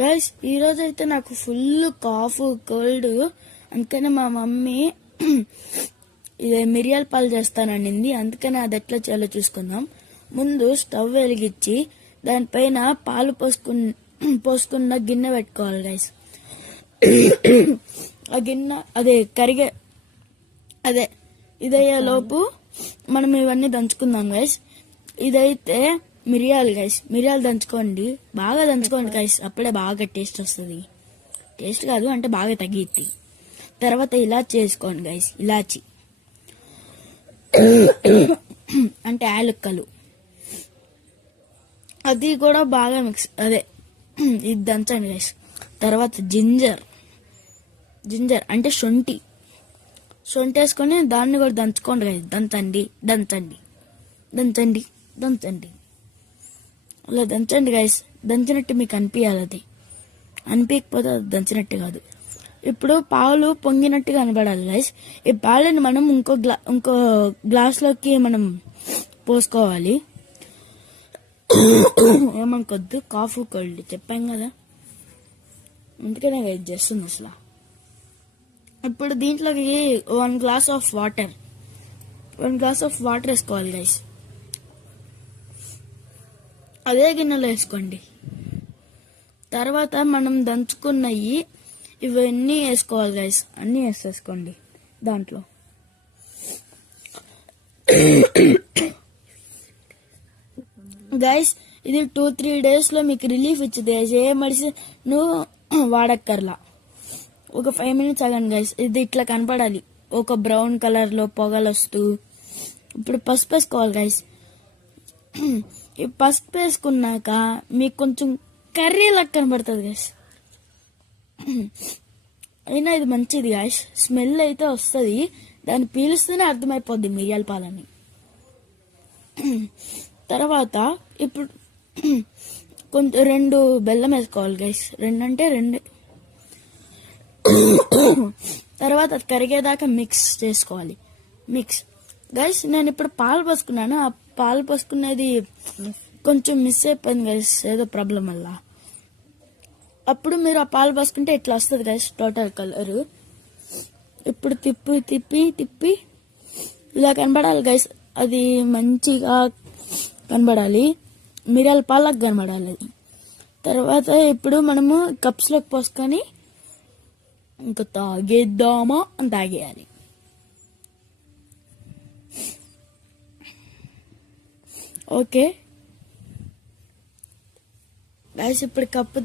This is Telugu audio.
గైస్ ఈరోజు అయితే నాకు ఫుల్ కాఫ్ కోల్డ్, అందుకనే మా మమ్మీ ఇదే మిరియాల పాలు చేస్తాననింది. అందుకని అది ఎట్లా చేయాలో చూసుకుందాం. ముందు స్టవ్ వెలిగించి దానిపైన పాలు పోసుకున్న గిన్నె పెట్టుకోవాలి గైస్. ఆ గిన్నె ఇదయ్యే లోపు మనం ఇవన్నీ దంచుకుందాం గైస్. ఇదైతే మిరియాలు గైస్, మిరియాలు దంచుకోండి, బాగా దంచుకోండి గైస్, అప్పుడే బాగా టేస్ట్ వస్తుంది. టేస్ట్ కాదు అంటే బాగా తగ్గిద్ది. తర్వాత ఇలాచి చేసుకోండి గైస్, ఇలాచి అంటే యాలక్కలు, అది కూడా బాగా మిక్స్ ఇది దంచండి గైస్. తర్వాత జింజర్ అంటే శొంఠి వేసుకొని దాన్ని కూడా దంచుకోండి గైస్. దంచండి అలా దంచండి గైస్. దంచినట్టు మీకు అనిపించాలి, అది అనిపించకపోతే అది దంచినట్టు కాదు. ఇప్పుడు పాలు పొంగినట్టు కనబడాలి గైస్. ఈ పాలని మనం ఇంకో గ్లాస్లోకి మనం పోసుకోవాలి. ఏమనుకోద్దు, కాఫీ కోల్డ్ చెప్పాం కదా, అందుకనే గైస్ చేస్తుంది అసలు. ఇప్పుడు దీంట్లోకి 1 గ్లాస్ ఆఫ్ వాటర్ వేసుకోవాలి గైస్. అదే గిన్నెలో వేసుకోండి. తర్వాత మనం దంచుకున్నవి ఇవన్నీ వేసుకోవాలి గైస్, అన్నీ వేసేసుకోండి దాంట్లో. గైస్ ఇది 2-3 డేస్లో మీకు రిలీఫ్ ఇచ్చింది గైస్. ఏ మెడిసిన్ వాడక్కర్లా. ఒక 5 మినిట్స్ ఆగండి గైస్. ఇది ఇట్లా కనపడాలి, ఒక బ్రౌన్ కలర్లో పొగలు వస్తూ. ఇప్పుడు పసుపు వేసుకోవాలి గైస్. ఈ పసుపు వేసుకున్నాక మీకు కొంచెం కర్రీ లాగా కనబడుతుంది గైస్. అయినా ఇది మంచిది గైస్, స్మెల్ అయితే వస్తుంది. దాన్ని పీలుస్తూనే అర్థమైపోద్ది మిరియాల పాలని. తర్వాత ఇప్పుడు కొంచెం 2 బెల్లం వేసుకోవాలి గైస్. 2 అంటే 2. తర్వాత అది కరిగేదాకా మిక్స్ చేసుకోవాలి. గైస్ నేను ఇప్పుడు పాలు పోసుకున్నాను. ఆ పాలు పోసుకునేది కొంచెం మిస్ అయిపోయింది గైస్, ఏదో ప్రాబ్లం వల్ల. అప్పుడు మీరు ఆ పాలు పోసుకుంటే ఇట్లా వస్తుంది గైస్ టోటల్ కలరు. ఇప్పుడు తిప్పి ఇలా కనబడాలి గైస్. అది మంచిగా కనబడాలి, మిరియాల పాలకు కనబడాలి అది. తర్వాత ఇప్పుడు మనము కప్స్లోకి పోసుకొని ఇంకా తాగేద్దామా అని తాగేయాలి. ఓకే గైస్, ఇప్పుడు కప్పు